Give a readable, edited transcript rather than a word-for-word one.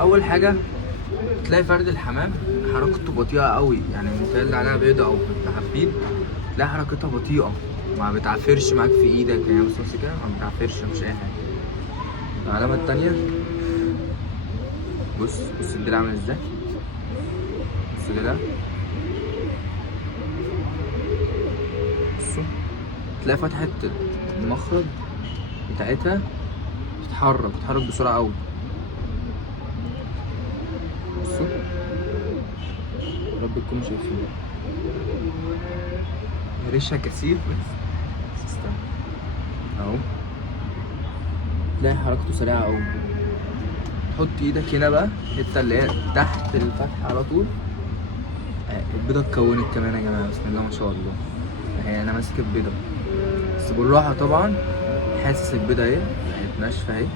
اول حاجه تلاقي فرد الحمام حركته بطيئه قوي، يعني متهيألي عليها بيضه او حابين، تلاقي حركتها بطيئه، ما بتعفرش معاك في ايدك، يعني بص كده ما بتعفرش، مش اي حاجه. العلامه التانيه، بص الديل عامل ازاي، بص كده، بصوا تلاقي فتحه المخرج بتاعتها بتتحرك بسرعه قوي. بصوا، يا رب تكونوا شايفين ريشها كثيف، بس استنى اهو، تلاقي حركته سريعه قوي. تحط ايدك هنا بقى الحته اللي هي تحت الفتحه على طول، البيضه اتكونت كمان يا جماعه، بسم الله ما شاء الله. اهي انا ماسك البيضه، بس بالراحه طبعا، حاسس البيضه اهي بقت ناشفه اهي،